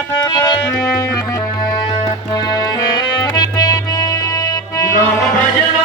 Não, não, não, não.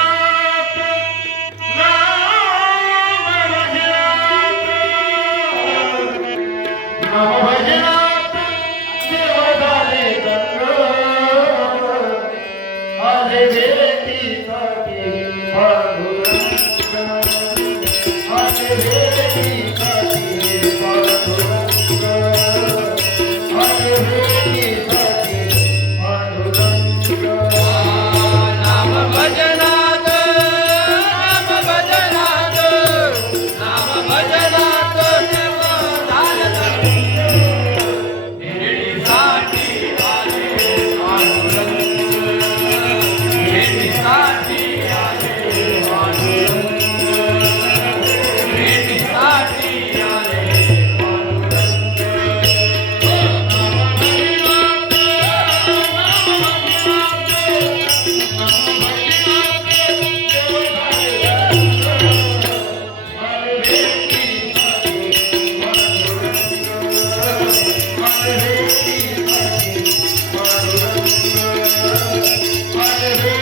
Hallelujah.